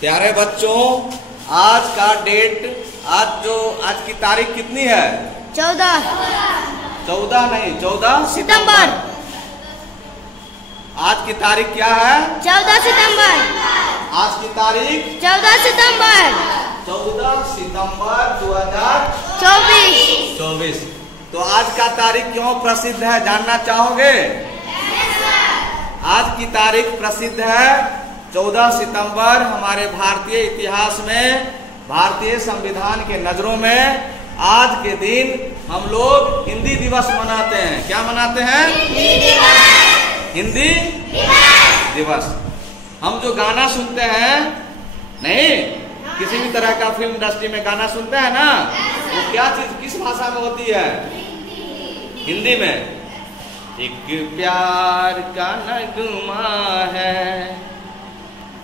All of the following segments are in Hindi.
प्यारे बच्चों, आज का डेट, आज की तारीख कितनी है? 14 नहीं, 14 सितंबर। आज की तारीख क्या है? 14 सितंबर। आज की तारीख 14 सितंबर 14 सितंबर 2024। तो आज का तारीख क्यों प्रसिद्ध है, जानना चाहोगे? आज की तारीख प्रसिद्ध है 14 सितंबर। हमारे भारतीय इतिहास में, भारतीय संविधान के नजरों में आज के दिन हम लोग हिंदी दिवस मनाते हैं। क्या मनाते हैं? हिंदी दिवस। हम जो गाना सुनते हैं, नहीं, किसी भी तरह का फिल्म इंडस्ट्री में गाना सुनते हैं ना, वो क्या चीज किस भाषा में होती है? हिंदी में। एक प्यार का नगमा है,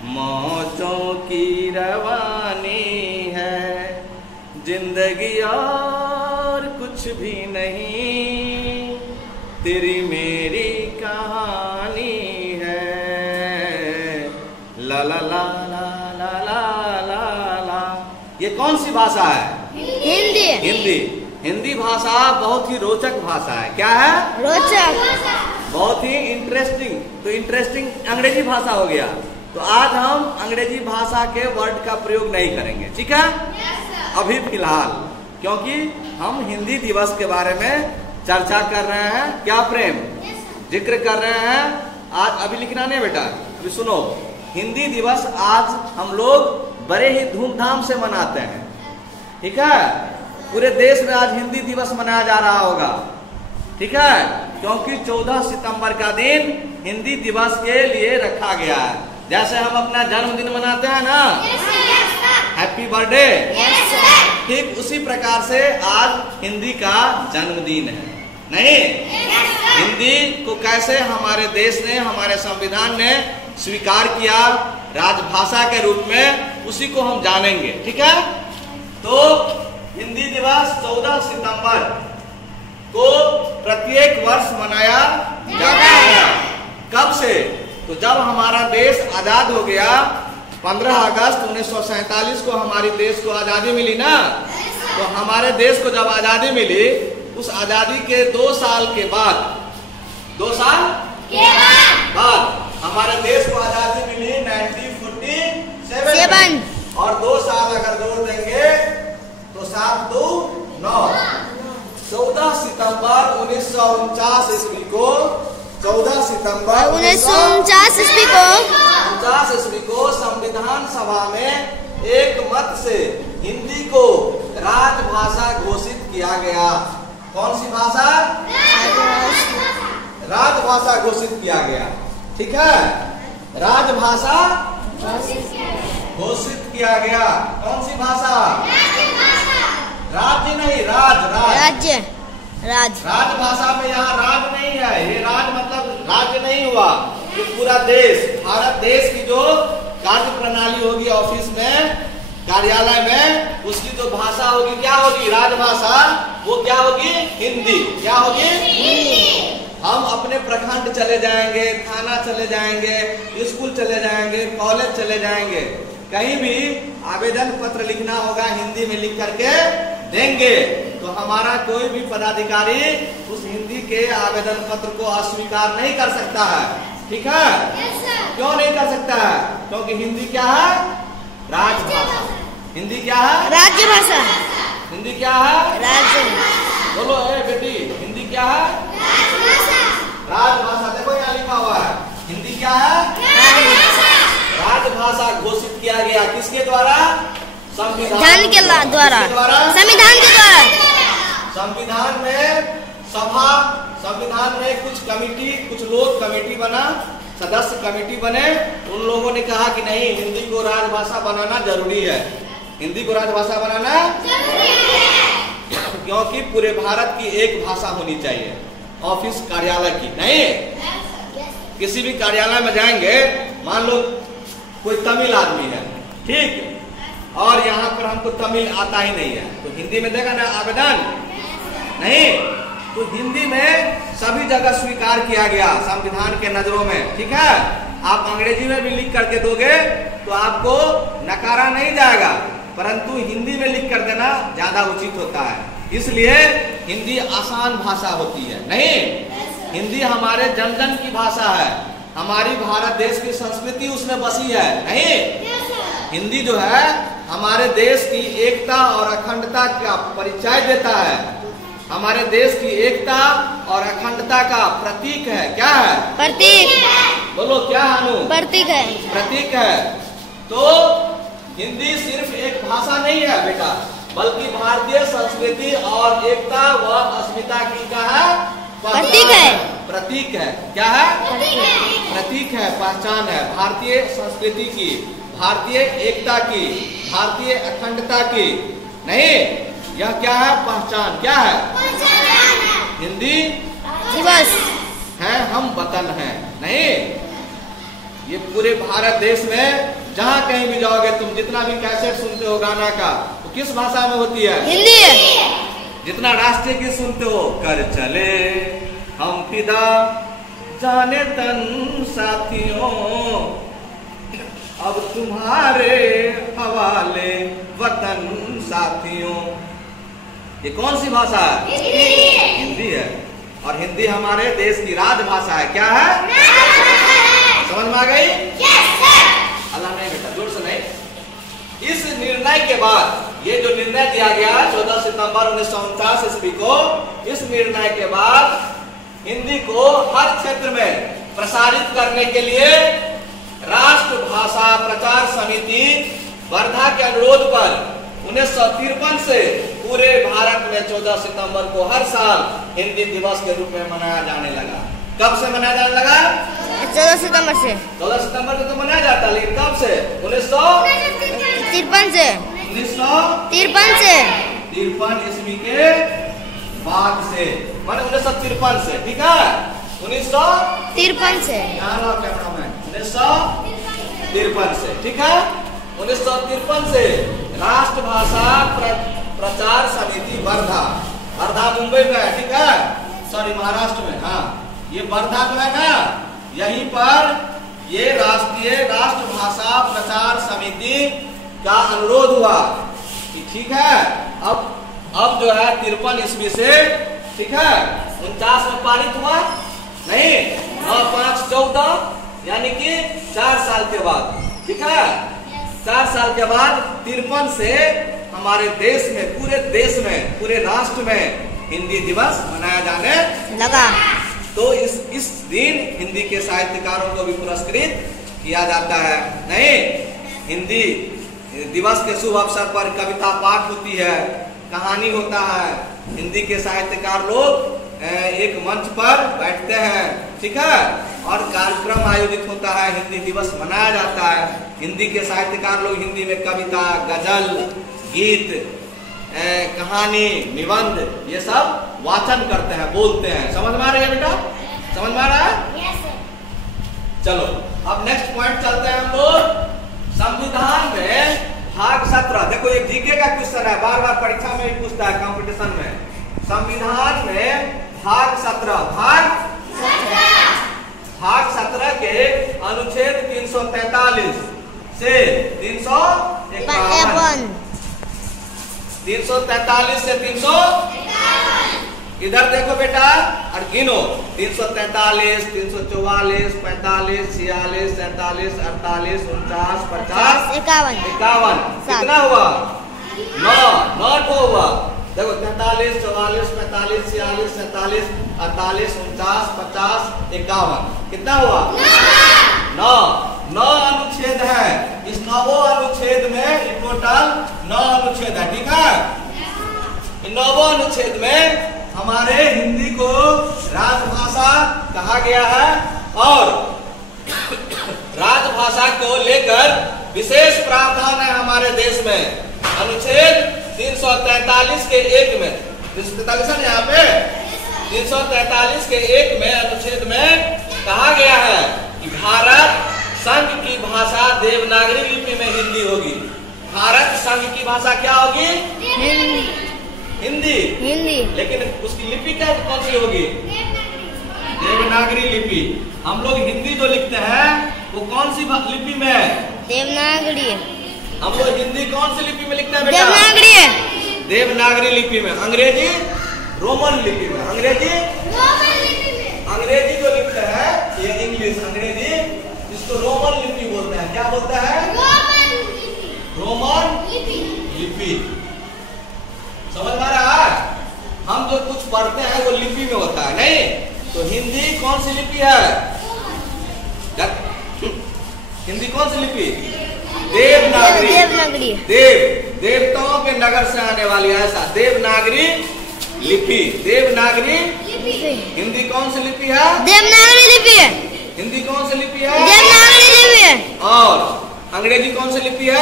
मौजों की रवानी है, जिंदगी और कुछ भी नहीं, तेरी मेरी कहानी है। ला ला ला ला ला ला ला ला। ये कौन सी भाषा है? हिंदी। हिंदी भाषा बहुत ही रोचक भाषा है। क्या है? रोचक, बहुत ही इंटरेस्टिंग। तो इंटरेस्टिंग अंग्रेजी भाषा हो गया। तो आज हम अंग्रेजी भाषा के वर्ड का प्रयोग नहीं करेंगे, ठीक है? अभी फिलहाल, क्योंकि हम हिंदी दिवस के बारे में चर्चा कर रहे हैं। क्या प्रेम? जिक्र कर रहे हैं। आज अभी लिखना नहीं बेटा, अभी सुनो। हिंदी दिवस आज हम लोग बड़े ही धूमधाम से मनाते हैं, ठीक है? पूरे देश में आज हिंदी दिवस मनाया जा रहा होगा, ठीक है? क्योंकि 14 सितंबर का दिन हिंदी दिवस के लिए रखा गया है। जैसे हम अपना जन्मदिन मनाते हैं ना, हैप्पी बर्थडे, ठीक उसी प्रकार से आज हिंदी का जन्मदिन है। नहीं, हिंदी को कैसे हमारे देश ने, हमारे संविधान ने स्वीकार किया राजभाषा के रूप में, उसी को हम जानेंगे, ठीक है? तो हिंदी दिवस 14 सितंबर को प्रत्येक वर्ष मनाया जाता है। कब से? तो जब हमारा देश आजाद हो गया, 15 अगस्त 1947 को हमारे देश को आजादी मिली ना। तो हमारे देश को जब आजादी मिली, उस आजादी के 2 साल के बाद, 2 साल के बाद हमारे देश को आजादी मिली 1947। और 2 साल अगर जोड़ देंगे तो 7 2 9। 14 सितंबर 1949 ईस्वी को, 14 सितंबर 1949 ईस्वी को संविधान सभा में एक मत से हिंदी को राजभाषा घोषित किया गया। कौन सी भाषा? राजभाषा घोषित किया गया, ठीक है? राजभाषा घोषित किया गया। कौन सी भाषा? राज्य नहीं, राजभाषा में यहाँ राज नहीं है। ये राज मतलब राज्य नहीं हुआ। ये पूरा देश, भारत देश की जो कार्य प्रणाली होगी ऑफिस में, कार्यालय में, उसकी जो भाषा होगी, क्या होगी? राजभाषा। वो क्या होगी? हिंदी। क्या होगी? हिंदी। हम अपने प्रखंड चले जाएंगे, थाना चले जाएंगे, स्कूल चले जाएंगे, कॉलेज चले जाएंगे, कहीं भी आवेदन पत्र लिखना होगा, हिंदी में लिख करके देंगे। तो हमारा कोई भी पदाधिकारी उस हिंदी के आवेदन पत्र को अस्वीकार नहीं कर सकता है, ठीक है? क्यों नहीं कर सकता है? क्योंकि हिंदी क्या है? राजभाषा। हिंदी क्या है? राज्य भाषा। हिंदी क्या है? राज्य। बोलो बेटी, हिंदी क्या है? राजभाषा। देखो यहाँ लिखा हुआ है, हिंदी क्या है? राजभाषा घोषित किया गया। किसके द्वारा? संविधान के द्वारा। संविधान के द्वारा। संविधान में सभा, संविधान में कुछ कमेटी, कुछ लोग कमेटी बना, सदस्य कमेटी बने। उन लोगों ने कहा कि नहीं, हिंदी को राजभाषा बनाना जरूरी है। हिंदी को राजभाषा बनाना जरूरी है, क्योंकि पूरे भारत की एक भाषा होनी चाहिए, ऑफिस कार्यालय की। नहीं, किसी भी कार्यालय में जाएंगे, मान लो कोई तमिल आदमी है, ठीक, और यहाँ पर हमको तमिल आता ही नहीं है, तो हिंदी में देगा ना आवेदन? नहीं। तो हिंदी में सभी जगह स्वीकार किया गया संविधान के नजरों में, ठीक है? आप अंग्रेजी में भी लिख करके दोगे तो आपको नकारा नहीं जाएगा, परंतु हिंदी में लिख कर देना ज्यादा उचित होता है। इसलिए हिंदी आसान भाषा होती है। नहीं, हिंदी हमारे जन जन की भाषा है, हमारी भारत देश की संस्कृति उसमें बसी है। नहीं, हिंदी जो है हमारे देश की एकता और अखंडता का परिचय देता है, हमारे देश की एकता और अखंडता का प्रतीक है। क्या है? प्रतीक। बोलो क्या अनु? प्रतीक है। प्रतीक है। तो हिंदी सिर्फ एक भाषा नहीं है बेटा, बल्कि भारतीय संस्कृति और एकता व अस्मिता की क्या है? प्रतीक है। प्रतीक है। क्या है? प्रतीक है, पहचान है भारतीय संस्कृति की, भारतीय एकता की, भारतीय अखंडता की। नहीं, यह क्या है? पहचान। क्या है? हिंदी दिवस है, हम वतन हैं। नहीं, ये पूरे भारत देश में जहाँ कहीं भी जाओगे तुम, जितना भी कैसेट सुनते हो गाना का, तो किस भाषा में होती है? हिंदी। जितना राष्ट्रीय गीत सुनते हो, कर चले हम फिदा जाने तन साथियों, अब तुम्हारे हवाले वतन साथियों, ये कौन सी भाषा है? हिंदी है। और हिंदी हमारे देश की राजभाषा है। क्या है? समझ में आ गई? अल्लाह नहीं बेटा, जोर से नहीं। इस निर्णय के बाद, ये जो निर्णय दिया गया 14 सितंबर 1949 ईस्वी को, इस निर्णय के बाद हिंदी को हर क्षेत्र में प्रसारित करने के लिए राष्ट्रभाषा प्रचार समिति वर्धा के अनुरोध पर 1953 से पूरे भारत में 14 सितंबर को हर साल हिंदी दिवस के रूप में मनाया जाने लगा। कब से मनाया जाने लगा? 14 सितंबर से। 14 सितंबर को तो मनाया जाता, लेकिन कब से? 1953 से। 1953 से 53 ईस्वी के बाद से, माने 1953 से। ठीक है, 1953 से। 1953 से। ठीक है, 1953 से राष्ट्रभाषा प्रचार समिति वर्धा, वर्धा मुंबई में है। ठीक है, सॉरी महाराष्ट्र में। हाँ, ये वर्धा जो है ना, यहीं पर ये राष्ट्रीय राष्ट्रभाषा प्रचार समिति का अनुरोध हुआ कि ठीक है, अब जो है 53 ईस्वी से, ठीक है, 49 में पारित हुआ। नहीं, 9, 5, 14, यानी कि 4 साल के बाद। ठीक है, 4 साल के बाद 53 से हमारे देश में, पूरे देश में, पूरे राष्ट्र में हिंदी दिवस मनाया जाने लगा। तो इस दिन हिंदी के साहित्यकारों को भी पुरस्कृत किया जाता है। नहीं, हिंदी दिवस के शुभ अवसर पर कविता पाठ होती है, कहानी होता है, हिंदी के साहित्यकार लोग एक मंच पर बैठते हैं। ठीक है, और कार्यक्रम आयोजित होता है, हिंदी दिवस मनाया जाता है। हिंदी के साहित्यकार लोग हिंदी में कविता, गजल, गीत, कहानी, निबंध, ये सब वाचन करते हैं, बोलते हैं। समझ में आ रही है बेटा? समझ में आ रहा है? चलो अब नेक्स्ट पॉइंट चलते हैं हम लोग। संविधान में भाग 17, देखो एक जीके का क्वेश्चन है, बार बार परीक्षा में भी पूछता है, कंपटीशन में। संविधान में भाग 17, भाग 17 के अनुच्छेद 343 से 351, 343 से 351, इधर देखो बेटा और गिनो। 343, 344, 45, 46, 47, 48, 49, 50, 51। कितना हुआ? 9 तो हुआ। देखो 43, 44, 45, 46, 47, 48, 49, 50, 51। कितना हुआ? 9 अनुच्छेद है। इस 9 अनुच्छेद में टोटल 9 अनुच्छेद है। ठीक है, इन 9 अनुच्छेद में हमारे हिंदी को राजभाषा कहा गया है और राजभाषा को लेकर विशेष प्रावधान है हमारे देश में। अनुच्छेद 343 के 1 में, 343 है यहाँ पे, 343 के 1 में अनुच्छेद में कहा गया है कि भारत संघ की भाषा देवनागरी लिपि में हिंदी होगी। भारत संघ की भाषा क्या होगी? हिंदी। लेकिन उसकी लिपि क्या कौन सी होगी? देवनागरी लिपि। हम लोग हिंदी जो लिखते हैं वो कौन सी लिपि में है? देवनागरी। हम लोग हिंदी कौन सी लिपि में लिखते हैं बेटा? देवनागरी। देवनागरी लिपि में। अंग्रेजी रोमन लिपि में। अंग्रेजी अंग्रेजी जो लिखते हैं ये इंग्लिश, अंग्रेजी इसको रोमन लिपि बोलते हैं। क्या बोलते हैं? रोमन लिपि। समझ में आ रहा है? हम जो कुछ पढ़ते हैं वो लिपि में होता है, नहीं? तो हिंदी कौन सी लिपि है? हिंदी कौन सी लिपि? देवनागरी। देवनागरी। देवताओं के नगर से आने वाली है, ऐसा देवनागरी लिपि। देवनागरी हिंदी कौन सी लिपि है? देवनागरी लिपि। हिंदी कौन सी लिपि है? देवनागरी लिपि। और अंग्रेजी कौन सी लिपि है?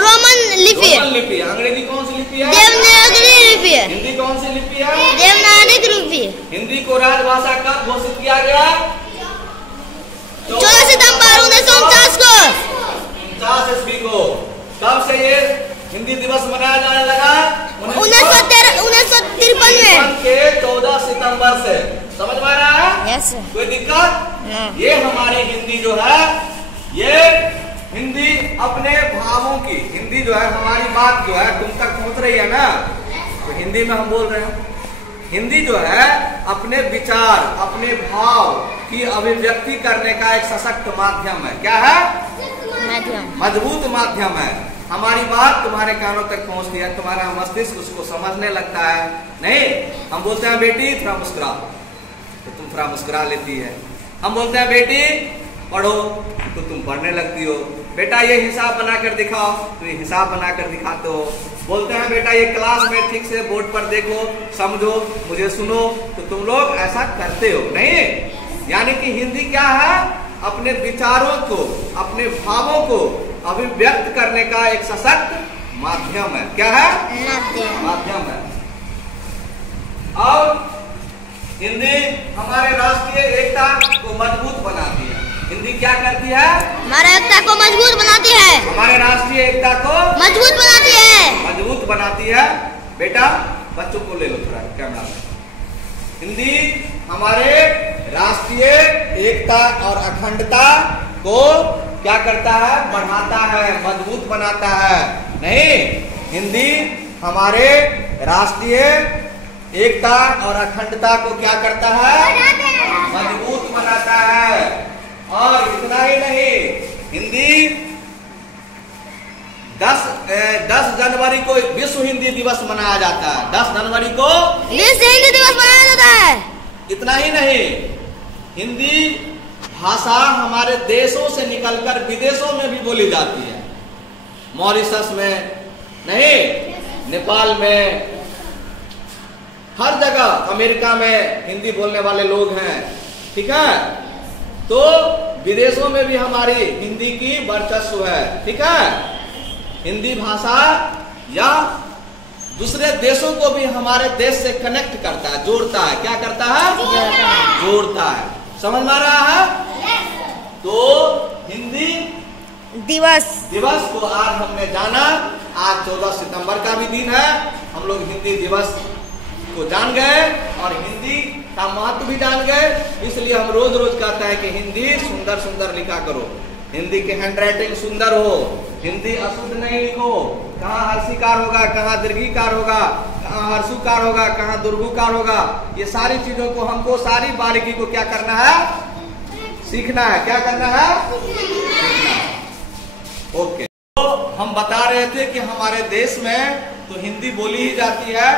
रोमन लिपि। रोमन लिपि। अंग्रेजी कौन सी लिपि है? देवनागरी लिपि। हिंदी कौन सी लिपि है? देवनागरी लिपि। हिंदी को राजभाषा कब घोषित किया गया? 14 सितंबर 1949 को। 49 ईस्वी को। कब से ये हिंदी दिवस मनाया जाने लगा? 1953 में के 14 सितंबर से। समझ में आ रहा है? Yes sir. कोई दिक्कत? ये हमारी हिंदी जो है, ये हिंदी अपने भावों की, हिंदी जो है हमारी बात जो है तुम तक पहुंच रही है ना, तो हिंदी में हम बोल रहे हैं। हिंदी जो है अपने विचार, अपने भाव की अभिव्यक्ति करने का एक सशक्त माध्यम है। क्या है? मजबूत माध्यम है। हमारी बात तुम्हारे कानों तक पहुंचती है, तुम्हारा मस्तिष्क उसको समझने लगता है। नहीं, हम बोलते हैं बेटी थोड़ा मुस्कुरा, तो तुम थोड़ा मुस्कुरा लेती है। हम बोलते हैं बेटी पढ़ो, तो तुम पढ़ने लगती हो। बेटा ये हिसाब बनाकर दिखाओ, तो ये हिसाब बनाकर दिखाते हो। बोलते हैं बेटा ये क्लास में ठीक से बोर्ड पर देखो, समझो, मुझे सुनो, तो तुम लोग ऐसा करते हो। नहीं, यानी कि हिंदी क्या है? अपने विचारों को, अपने भावों को अभिव्यक्त करने का एक सशक्त माध्यम है। क्या है? माध्यम है। और हिंदी हमारे राष्ट्रीय एकता को मजबूत बनाती है। हिंदी क्या करती है? हमारे एकता को मजबूत बनाती है। हमारे राष्ट्रीय एकता को मजबूत बनाती है। मजबूत बनाती है। बेटा बच्चों को ले लो थोड़ा कैमरा में। हिंदी हमारे राष्ट्रीय एकता और अखंडता को क्या करता है? बढ़ाता है, मजबूत बनाता है। नहीं, हिंदी हमारे राष्ट्रीय एकता और अखंडता को क्या करता है? मजबूत बनाता है। और इतना ही नहीं, हिंदी 10 जनवरी को विश्व हिंदी दिवस मनाया जाता है। 10 जनवरी को विश्व हिंदी दिवस मनाया जाता है। इतना ही नहीं, हिंदी भाषा हमारे देशों से निकलकर विदेशों में भी बोली जाती है। मॉरिशस में, नहीं, नेपाल में, हर जगह, अमेरिका में हिंदी बोलने वाले लोग हैं। ठीक है? तो विदेशों में भी हमारी हिंदी की वर्चस्व है। ठीक है? हिंदी भाषा या दूसरे देशों को भी हमारे देश से कनेक्ट करता है, जोड़ता है। क्या करता है? जोड़ता है। समझ में आ रहा है? तो हिंदी दिवस को आज हमने जाना। आज 14 सितंबर का भी दिन है। हम लोग हिंदी दिवस को जान गए और हिंदी का महत्व भी जान गए। इसलिए हम रोज रोज कहते हैं कि हिंदी सुंदर सुंदर लिखा करो, हिंदी की हैंडराइटिंग सुंदर हो, हिंदी अशुद्ध नहीं लिखो। कहाँ हर्षिकार होगा, कहाँ दीर्घिकार होगा, कहाँ हर्षुकार होगा, कहाँ दुर्गुकार होगा, ये सारी चीजों को हमको, सारी बारीकी को क्या करना है? सीखना है। क्या करना है? सीखना है। ओके, तो हम बता रहे थे कि हमारे देश में तो हिंदी बोली ही जाती है,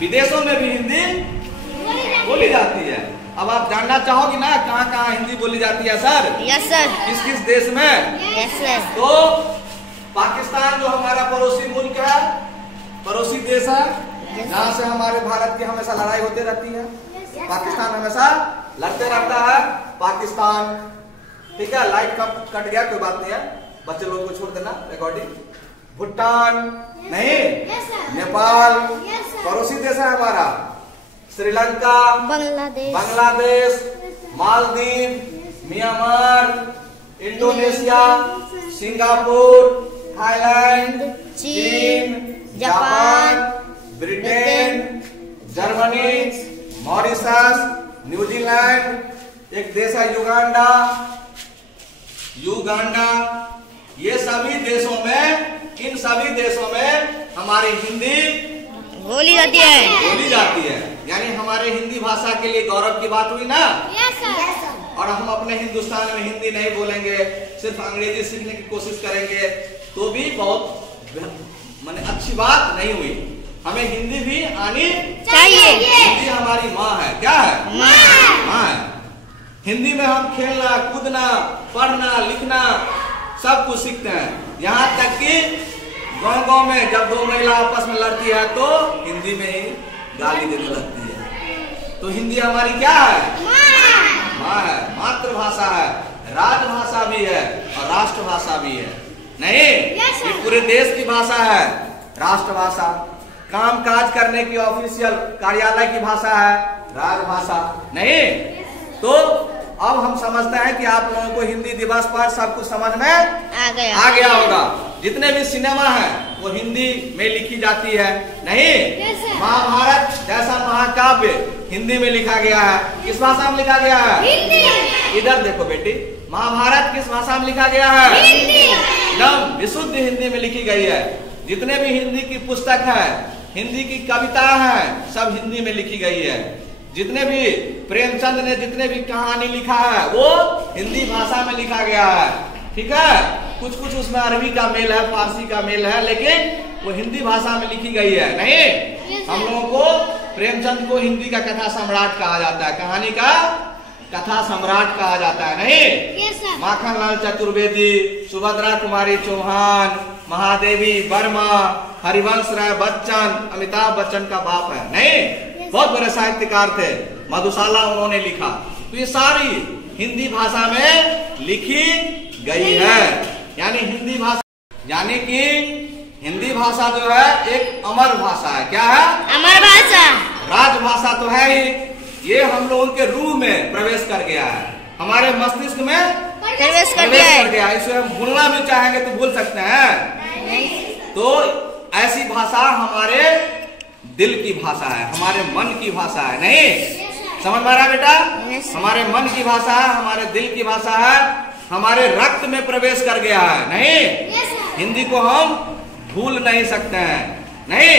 विदेशों में भी हिंदी बोली जाती है। अब आप जानना चाहोगे ना कहाँ कहाँ हिंदी बोली जाती है सर? Yes sir. किस किस देश में? Yes sir. तो पाकिस्तान जो हमारा पड़ोसी मुल्क है, पड़ोसी देश है, जहाँ से हमारे भारत की हमेशा लड़ाई होती रहती है। पाकिस्तान हमेशा लड़ते रहता है। पाकिस्तान, ठीक है, लाइट कट गया, कोई बात नहीं है, बच्चे लोगों को छोड़ देना रिकॉर्डिंग। भूटान नहीं, नेपाल पड़ोसी देश है हमारा। Sri Lanka, Bangladesh, Maldives, Myanmar, Indonesia, Singapore, Thailand, चीन, Japan, Britain, Germany, Mauritius, New Zealand, एक देश है युगांडा, ये सभी देशों में, इन सभी देशों में हमारी हिंदी बोली जाती है। यानी हमारे हिंदी भाषा के लिए गौरव की बात हुई ना। Yes sir. और हम अपने हिंदुस्तान में हिंदी नहीं बोलेंगे, सिर्फ अंग्रेजी सीखने की कोशिश करेंगे, तो भी बहुत माने अच्छी बात नहीं हुई। हमें हिंदी भी आनी चाहिए। हिंदी हमारी माँ है। क्या है? माँ है। हिंदी में हम खेलना, कूदना, पढ़ना, लिखना सब कुछ सीखते हैं। यहाँ तक कि गांव में जब दो महिला आपस में लड़ती है तो हिंदी में ही गाली देने लगती है। तो हिंदी हमारी क्या है? माँ है, मातृभाषा है, राजभाषा भी है और राष्ट्रभाषा भी है। नहीं, ये पूरे देश की भाषा है। राष्ट्रभाषा, काम काज करने की ऑफिशियल कार्यालय की भाषा है राजभाषा। नहीं, तो अब हम समझते हैं कि आप लोगों को हिंदी दिवस पर सब कुछ समझ में आ गया होगा। जितने भी सिनेमा है वो हिंदी में लिखी जाती है। नहीं, महाभारत जैसा महाकाव्य हिंदी में लिखा गया है। किस भाषा में लिखा गया है? हिंदी। इधर देखो बेटी, महाभारत किस भाषा में लिखा गया है? हिंदी। एकदम विशुद्ध हिंदी में लिखी गई है। जितने भी हिंदी की पुस्तक है, हिंदी की कविता है, सब हिंदी में लिखी गई है। जितने भी प्रेमचंद ने जितने भी कहानी लिखा है वो हिंदी भाषा में लिखा गया है। ठीक है, कुछ कुछ उसमें अरबी का मेल है, फारसी का मेल है, लेकिन वो हिंदी भाषा में लिखी गई है। नहीं, हम लोगों को प्रेमचंद को हिंदी का कथा सम्राट कहा जाता है, कहानी का कथा सम्राट कहा जाता है। नहीं, माखन लाल चतुर्वेदी, सुभद्रा कुमारी चौहान, महादेवी वर्मा, हरिवंश राय बच्चन अमिताभ बच्चन का बाप है। नहीं, बहुत बड़े साहित्यकार थे, मधुशाला उन्होंने लिखा। तो ये सारी हिंदी भाषा में लिखी गई है। यानी हिंदी भाषा, यानी कि हिंदी भाषा जो है एक अमर भाषा है। क्या है? अमर भाषा। राजभाषा तो है ही, ये हम लोगों के रूह में प्रवेश कर गया है, हमारे मस्तिष्क में प्रवेश कर गया है। इसे हम भूलना भी चाहेंगे तो भूल सकते हैं। तो ऐसी भाषा हमारे दिल की भाषा है, हमारे मन की भाषा है। नहीं, समझ में आ रहा बेटा? हमारे मन की भाषा है, हमारे दिल की भाषा है, हमारे रक्त में प्रवेश कर गया है। नहीं, हिंदी को हम भूल नहीं सकते हैं। नहीं,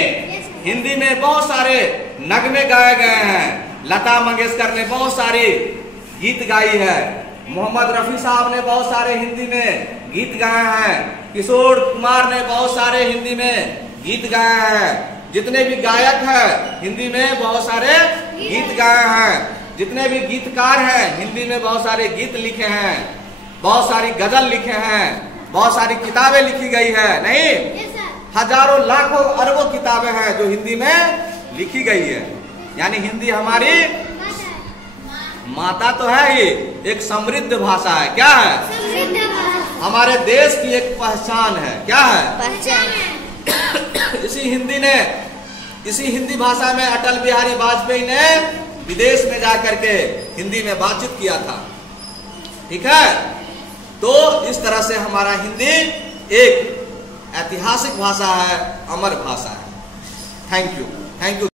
हिंदी में बहुत सारे नगमे गाए गए हैं। लता मंगेशकर ने बहुत सारी गीत गाई है, मोहम्मद रफी साहब ने बहुत सारे हिंदी में गीत गाए हैं, किशोर कुमार ने बहुत सारे हिंदी में गीत गाए हैं। जितने भी गायक हैं हिंदी में बहुत सारे गीत गाए हैं। जितने भी गीतकार हैं हिंदी में बहुत सारे गीत लिखे हैं, बहुत सारी गजल लिखे हैं, बहुत सारी किताबें लिखी गई है। नहीं, हजारों लाखों अरबों किताबें हैं जो हिंदी में लिखी गई है। यानी हिंदी हमारी माता तो है ही, एक समृद्ध भाषा है। क्या है? समृद्ध भाषा। हमारे देश की एक पहचान है। क्या है? पहचान। इसी हिंदी भाषा में अटल बिहारी वाजपेयी ने विदेश में जाकर के हिंदी में बातचीत किया था। ठीक है, तो इस तरह से हमारा हिंदी एक ऐतिहासिक भाषा है, अमर भाषा है। Thank you.